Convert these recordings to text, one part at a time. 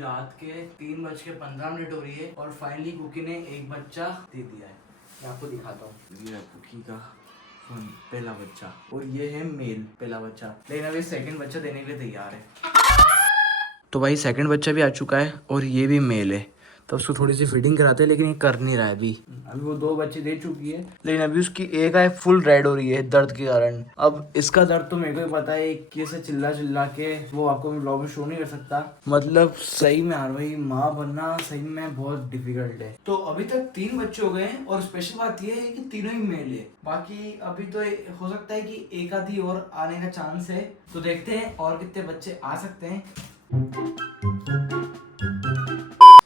रात के 3:15 हो रही है और फाइनली कुकी ने एक बच्चा दे दिया है। मैं आपको दिखाता हूँ, ये है कुकी का पहला बच्चा और ये है मेल पहला बच्चा, लेकिन अभी सेकंड बच्चा देने के लिए तैयार है। तो भाई सेकंड बच्चा भी आ चुका है और ये भी मेल है, तो उसको थोड़ी सी फीडिंग कराते हैं, लेकिन ये कर नहीं रहा है अभी वो 2 बच्चे दे चुकी है, लेकिन अभी उसकी एक आय फुल रेड हो रही है दर्द के कारण। अब इसका दर्द तो मेरे को ही पता है कि इसे चिल्ला चिल्ला के वो आपको ब्लॉग में शो नहीं कर सकता। मतलब सही में यार भाई माँ बनना सही में बहुत डिफिकल्ट है। तो अभी तक 3 बच्चे हो गए हैं और स्पेशल बात ये है कि तीनों ही मेल है। बाकी अभी तो हो सकता है कि एक आधी और आने का चांस है, तो देखते हैं और कितने बच्चे आ सकते हैं।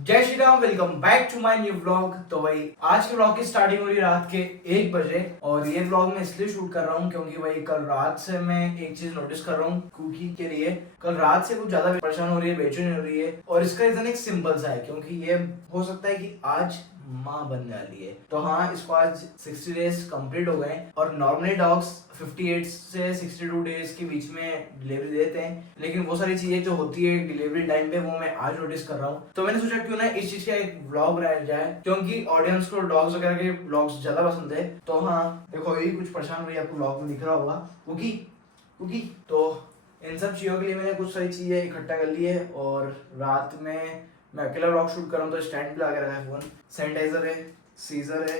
जय Shri Ram, welcome back to my new vlog. तो भाई आज के व्लॉग की स्टार्टिंग हो रही है रात के 1 बजे और ये व्लॉग मैं इसलिए शूट कर रहा हूँ क्योंकि भाई कल रात से मैं एक चीज नोटिस कर रहा हूँ कुकी के लिए। कल रात से कुछ ज्यादा परेशान हो रही है, बेचैन हो रही है और इसका रीजन एक सिंपल सा है क्योंकि ये हो सकता है कि आज माँ बनने वाली है। तो हाँ, इसको आज 60 डेज कंप्लीट हो गए और नॉर्मली डॉग्स 58 से 62 डेज के बीच में डिलीवरी देते हैं, लेकिन वो सारी चीजें जो होती है डिलीवरी टाइम पे वो मैं आज नोटिस कर रहा हूँ। तो मैंने सोचा क्यों ना इस चीज का एक व्लॉग बनाया जाए क्योंकि ऑडियंस को डॉग्स वगैरह के व्लॉग्स ज्यादा पसंद है। तो हाँ देखो, यही कुछ परेशान हुई आपको व्लॉग में दिख रहा होगा कुकी कुकी। तो इन सब चीजों के लिए मैंने कुछ सारी चीजें इकट्ठा कर ली है और रात में मैं अकेला व्लॉग शूट कर रहा हूँ तो स्टैंड पे लगा रखा है फोन। सैनिटाइजर है, सीजर है,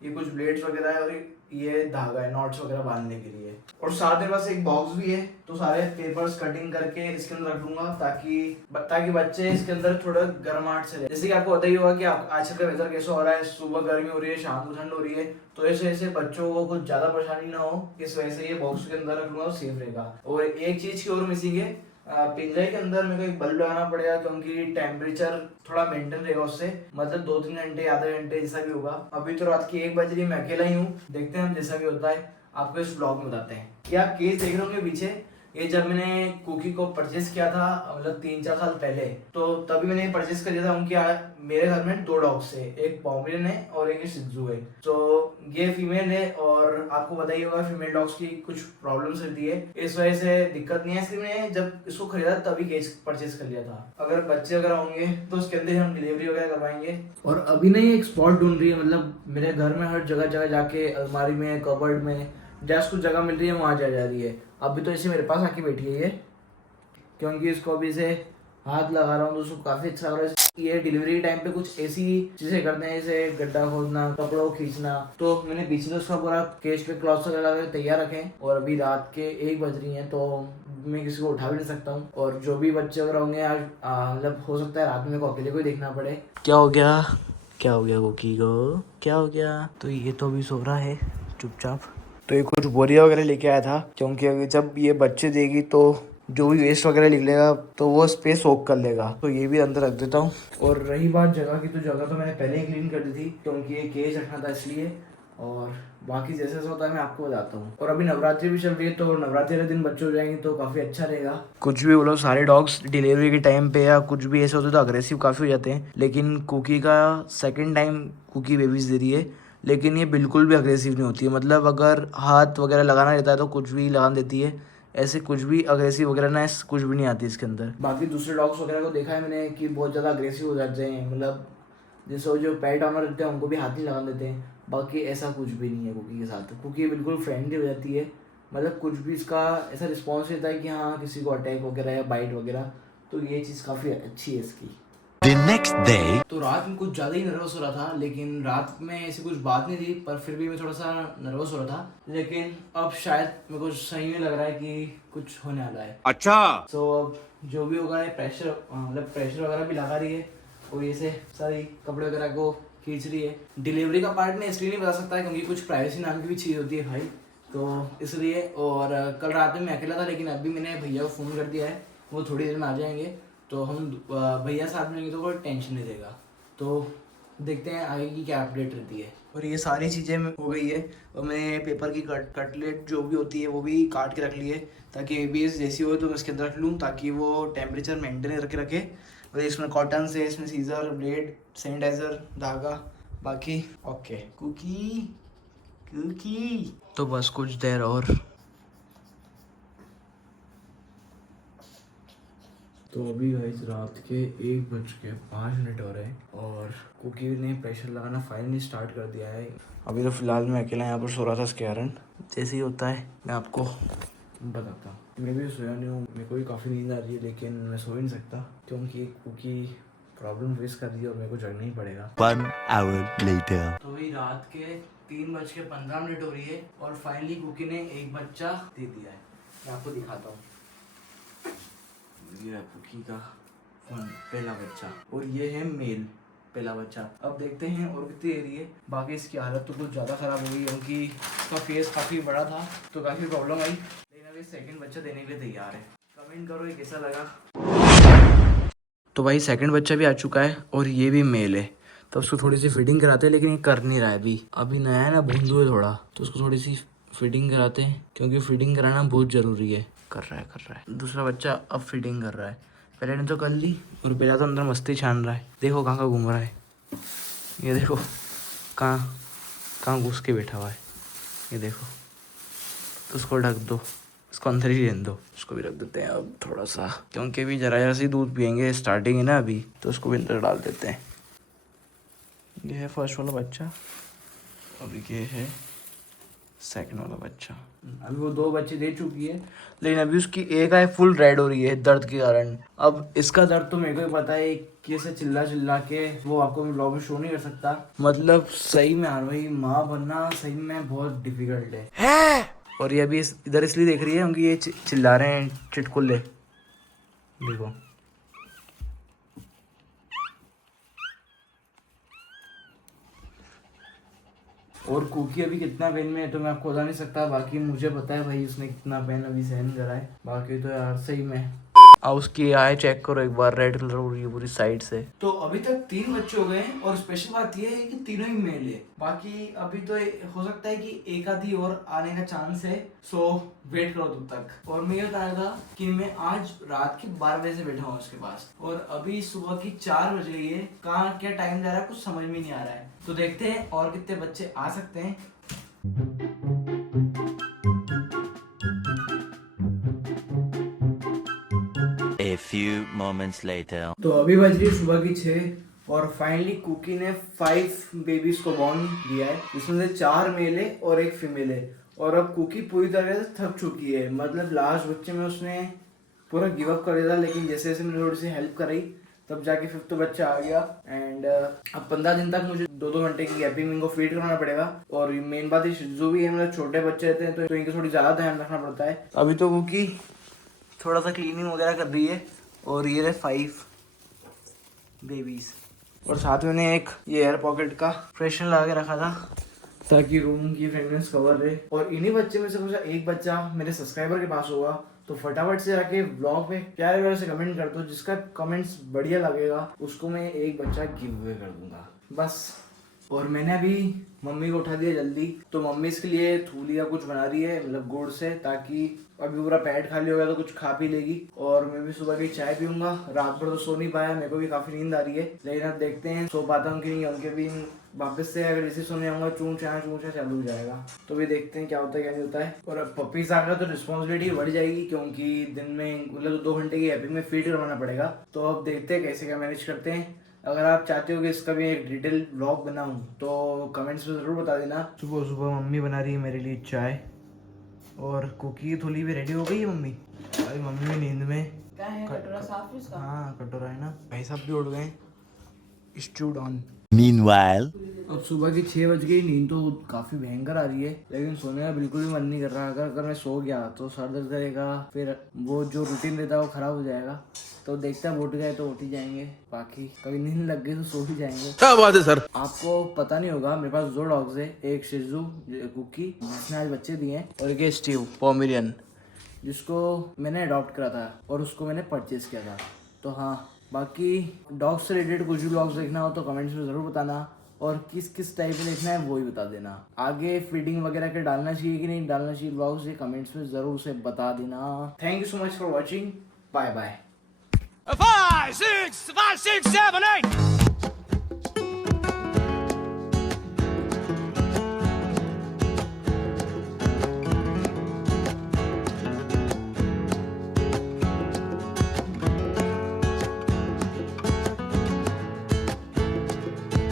ये कुछ ब्लेड्स वगैरह है और ये धागा है नॉट्स वगैरह बांधने के लिए। और साथ में बस एक बॉक्स भी है, तो सारे पेपर्स कटिंग करके इसके अंदर रख दूंगा ताकि बच्चे इसके अंदर थोड़ा गर्माहट से रहे। जैसे कि आपको पता ही होगा कि आजकल का वेदर कैसा हो रहा है, सुबह गर्मी हो रही है, शाम को ठंड हो रही है, तो ऐसे बच्चों को कुछ ज्यादा परेशानी ना हो, इस वजह से ये बॉक्स के अंदर रख लूंगा तो सेफ रहेगा। और एक चीज की और मिसिंग है, पिंजरे के अंदर मेरे को एक बल्ब लगाना पड़ेगा क्योंकि टेम्परेचर थोड़ा मेंटेन रहेगा उससे, मतलब 2-3 घंटे आधे घंटे जैसा भी होगा। अभी तो रात की 1 बज रही है, मैं अकेला ही हूँ, देखते हैं हम जैसा भी होता है आपको इस ब्लॉग में बताते हैं। क्या केस देख रहे होंगे पीछे, ये जब मैंने कुकी को परचेस किया था मतलब 3-4 साल पहले, तो तभी मैंने परचेस कर लिया था उनके मेरे घर में 2 डॉग्स है, एक पॉमरेनियन है और एक शिजू है। तो ये फीमेल है और आपको पता ही होगा फीमेल डॉग्स की कुछ प्रॉब्लम्स रहती है, इस वजह से दिक्कत नहीं है, इसलिए मैंने जब इसको खरीदा तभी केस परचेस कर लिया था। अगर बच्चे वगैरह होंगे तो उसके अंदर हम डिलीवरी वगैरह करवाएंगे। और अभी नहीं एक स्पॉट ढूंढ रही है, मतलब मेरे घर में हर जगह जगह जाके अलमारी में, कबर्ड में जैसे कुछ जगह मिल रही है वहाँ जा रही है। अभी तो ऐसे मेरे पास आके बैठी है ये, क्योंकि इसको अभी से हाथ लगा रहा हूँ तो उसको काफी अच्छा लग रहा है। ये डिलीवरी टाइम पे कुछ ऐसी चीजें करते हैं जैसे गड्ढा खोदना, कपड़ों को खींचना, तो मैंने पीछे तो उसका पूरा केज पे क्लॉथ्स वगैरह लगा के तैयार रखे हैं। और अभी रात के 1 बज रही हैं तो मैं किसी को उठा भी नहीं सकता हूँ, और जो भी बच्चे वगैरह होंगे आज मतलब हो सकता है रात में मेरे को अकेले को ही देखना पड़े। क्या हो गया कुकी को, क्या हो गया? तो ये तो अभी सो रहा है चुपचाप। तो ये कुछ बोरिया वगैरह लेके आया था क्योंकि जब ये बच्चे देगी तो जो भी वेस्ट वगैरह निकलेगा तो वो स्पेस सोक कर लेगा, तो ये भी अंदर रख देता हूँ। और रही बात जगह की, तो जगह तो मैंने पहले ही क्लीन कर दी थी क्योंकि ये केज रखना था इसलिए, और बाकी जैसे जैसे होता है मैं आपको बताता हूँ। और अभी नवरात्रि भी चल रही है तो नवरात्रि के दिन बच्चे हो जाएंगे तो काफ़ी अच्छा रहेगा। कुछ भी बोलो, सारे डॉग्स डिलीवरी के टाइम पे या कुछ भी ऐसे होते तो अग्रेसिव काफ़ी हो जाते हैं, लेकिन कुकी का सेकेंड टाइम कुकी बेबीज दे रही है, लेकिन ये बिल्कुल भी अग्रेसिव नहीं होती है। मतलब अगर हाथ वगैरह लगाना रहता है तो कुछ भी लगा देती है, ऐसे कुछ भी अग्रेसिव वगैरह ना कुछ भी नहीं आती इसके अंदर। बाकी दूसरे डॉग्स वगैरह को देखा है मैंने कि बहुत ज़्यादा अग्रेसिव हो जाते हैं, मतलब जैसे जो पेट ऑनर रहते हैं उनको भी हाथ नहीं लगा देते हैं। बाकी ऐसा कुछ भी नहीं है कुकी के साथ, कुकी बिल्कुल फ्रेंडली हो जाती है, मतलब कुछ भी इसका ऐसा रिस्पॉन्स रहता है कि हाँ किसी को अटैक वगैरह या बाइट वगैरह, तो ये चीज़ काफ़ी अच्छी है इसकी। The next day. तो रात में कुछ ज़्यादा ही नर्वस हो रहा था, लेकिन रात में ऐसी कुछ बात नहीं थी, पर फिर भी मैं थोड़ा सा नर्वस हो रहा था, लेकिन अब शायद मेरे को सही में लग रहा है कि कुछ होने वाला है। अच्छा। तो अब जो भी होगा ये प्रेशर मतलब प्रेशर वगैरह भी लगा रही है और ये से सारी कपड़े वगैरह को खींच रही है। डिलीवरी का पार्ट मैं इसलिए नहीं बता सकता क्योंकि कुछ प्राइवेसी नाम की भी चीज़ होती है भाई, तो इसलिए। और कल रात में मैं अकेला था, लेकिन अभी मैंने भैया को फ़ोन कर दिया है, वो थोड़ी देर में आ जाएंगे, तो हम भैया साथ में तो कोई टेंशन नहीं रहेगा। तो देखते हैं आगे की क्या अपडेट रहती है। और ये सारी चीज़ें हो गई है और मैंने पेपर की कटलेट जो भी होती है वो भी काट के रख ली है, ताकि बेबीज जैसी हो तो मैं इसके अंदर रख लूँ ताकि वो टेम्परेचर मेंटेन करके रखे। और इसमें कॉटन से, इसमें सीजर, ब्लेड, सैनिटाइज़र, धागा, बाकी ओके। कुकी तो बस कुछ देर और। तो अभी गाइस रात के 1:05 हो रहे हैं और कुकी ने प्रेशर लगाना फाइनली स्टार्ट कर दिया है। अभी तो फिलहाल मैं अकेला यहाँ पर सो रहा था इसके कारण। जैसे ही होता है मैं आपको बताता हूँ। मैं भी सोया नहीं हूँ, मेरे को भी काफ़ी नींद आ रही है, लेकिन मैं सो ही नहीं सकता क्योंकि कुकी प्रॉब्लम फेस कर रही है और मेरे को जगना ही पड़ेगा। 1 hour later. तो वही रात के 3:15 हो रही है और फाइनली कुकी ने एक बच्चा दे दिया है। मैं आपको दिखाता हूँ, ये है कुकी का पहला बच्चा और ये है मेल पहला बच्चा। अब देखते हैं और कितनी देरी है। बाकी इसकी हालत तो कुछ ज़्यादा ख़राब हो गई क्योंकि इसका फेस काफ़ी बड़ा था तो काफ़ी प्रॉब्लम आई, लेकिन अभी सेकंड बच्चा देने के लिए तैयार है। कमेंट करो ये कैसा लगा। तो भाई सेकंड बच्चा भी आ चुका है और ये भी मेल है। तो उसको थोड़ी सी फिटिंग कराते हैं, लेकिन ये कर नहीं रहा है अभी नया है ना, बूंदू है थोड़ा, तो उसको थोड़ी सी फिटिंग कराते हैं क्योंकि फिटिंग कराना बहुत ज़रूरी है। कर रहा है दूसरा बच्चा अब फिटिंग कर रहा है। पहले ने तो कर ली और पहला तो अंदर मस्ती छान रहा है। देखो कहाँ घूम रहा है, ये देखो कहाँ घुस के बैठा हुआ है, ये देखो। तो उसको ढक दो, इसको अंदर ही रहने दो। उसको भी रख देते हैं अब थोड़ा सा, क्योंकि अभी जरा सी दूध पियेंगे, स्टार्टिंग है ना अभी, तो उसको भी अंदर डाल देते हैं। ये है फर्स्ट वाला बच्चा, अभी ये है सेकंड वाला बच्चा। अभी वो 2 बच्चे दे चुकी है, लेकिन अभी उसकी एक आई फुल रेड हो रही है दर्द के कारण। अब इसका दर्द तो मेरे को ही पता है कि ऐसे चिल्ला के वो आपको भी ब्लॉग में शो नहीं कर सकता। मतलब सही में यार भाई, माँ बनना सही में बहुत डिफिकल्ट है। और ये अभी इधर इसलिए देख रही है क्योंकि ये चिल्ला रहे हैं चिटकुल्ले, देखो। और कुकी अभी कितना पेन में है तो मैं आपको बता नहीं सकता, बाकी मुझे पता है भाई उसने कितना पेन अभी सहन करा है। बाकी तो यार सही में उसकी आय चेक करो एक बार, रेड कलर हो रही है पूरी साइड से। तो अभी तक 3 बच्चे हो गए हैं और स्पेशल बात यह है कि तीनों ही मेल है। बाकी अभी तो हो सकता है कि एक आधी और आने का चांस है, सो वेट करो तब तक। और मैं ये बता रहा था कि मैं आज रात के 12 बजे से बैठा हूँ उसके पास और अभी सुबह की 4 बज गई है। कहाँ क्या टाइम जा रहा है कुछ समझ में नहीं आ रहा है। तो देखते हैं और कितने बच्चे आ सकते हैं। A few moments later. तो अभी बज रही है सुबह की 6 और फाइनली कुकी ने 5 बेबीज को बॉर्न दिया है, जिसमें से 4 मेल है और 1 फीमेल है। और अब कुकी पूरी तरह से थक चुकी है, मतलब लास्ट बच्चे में उसने पूरा गिव अप कर दिया था, लेकिन जैसे जैसे मैंने थोड़ी सी हेल्प कराई तब जाके 5th बच्चा आ गया। एंड अब 15 दिन तक मुझे 2-2 घंटे की गैपिंग इनको फीड कराना पड़ेगा। और मेन बात जो भी है, मतलब छोटे बच्चे रहते हैं तो इनकी थोड़ी ज़्यादा ध्यान रखना पड़ता है। अभी तो कुकी थोड़ा सा क्लीनिंग वगैरह कर रही है। और ये रहे 5 बेबीज और साथ में मैंने एक ये एयर पॉकेट का फ्रेशनर लगा के रखा था ताकि रूम की फ्रेगनेंस कवर रहे। और इन्हीं बच्चे में से कुछ एक बच्चा मेरे सब्सक्राइबर के पास होगा, तो फटाफट से जाके ब्लॉग पे प्यारे प्यारे से कमेंट कर दो। जिसका कमेंट्स बढ़िया लगेगा उसको मैं एक बच्चा गिव अवे कर दूंगा बस। और मैंने अभी मम्मी को उठा दिया जल्दी, तो मम्मी इसके लिए थूली का कुछ बना रही है, मतलब गुड़ से, ताकि अभी पूरा पेट खाली हो गया तो कुछ खा पी लेगी। और मैं भी सुबह की चाय पीऊंगा। रात भर तो सो नहीं पाया, मेरे को भी काफी नींद आ रही है, लेकिन अब देखते हैं सो पाता हूँ कि नहीं। उनके भी वापस से अगर इसी सोने आऊंगा चूं चां चालू हो जाएगा, तो भी देखते हैं क्या होता है क्या नहीं होता है। और अब पपीज आ गया तो रिस्पॉन्सिबिलिटी बढ़ जाएगी, क्योंकि दिन में मतलब 2 घंटे की हैपिंग में फीड करवाना पड़ेगा। तो अब देखते हैं कैसे क्या मैनेज करते हैं। अगर आप चाहते हो कि इसका भी एक डिटेल ब्लॉग बनाऊं तो कमेंट्स में ज़रूर बता देना। सुबह सुबह मम्मी बना रही है मेरे लिए चाय और कुकी थोड़ी भी रेडी हो गई है मम्मी। अरे मम्मी भी नींद में। क्या है कटोरा साफ है इसका? हाँ कटोरा है ना। भाई साहब भी उठ गए, स्टूड ऑन। Meanwhile. अब सुबह की 6 बज गई, नींद तो काफ़ी भयंकर आ रही है, लेकिन सोने का बिल्कुल भी मन नहीं कर रहा। अगर मैं सो गया तो सर दर्द करेगा, फिर वो जो रूटीन रहता है वो खराब हो जाएगा। तो देखते हैं, उठ गए तो उठ ही जाएंगे, बाकी कभी नींद लग गई तो सो ही जाएंगे। क्या बात है सर। आपको पता नहीं होगा, मेरे पास 2 डॉग्स है, एक शिजू कुकी जिसने आज बच्चे दिए हैं, और एक स्टीव पोमेरियन जिसको मैंने अडॉप्ट करा था और उसको मैंने परचेज किया था। तो हाँ, बाकी डॉग से रिलेटेड कुछ भी ब्लॉग्स देखना हो तो कमेंट्स में ज़रूर बताना, और किस किस टाइप में देखना है वो ही बता देना। आगे फीडिंग वगैरह के डालना चाहिए कि नहीं डालना चाहिए ब्लॉग्स, ये कमेंट्स में ज़रूर से बता देना। Thank you so much for watching, bye bye. 5, 6, 7, 8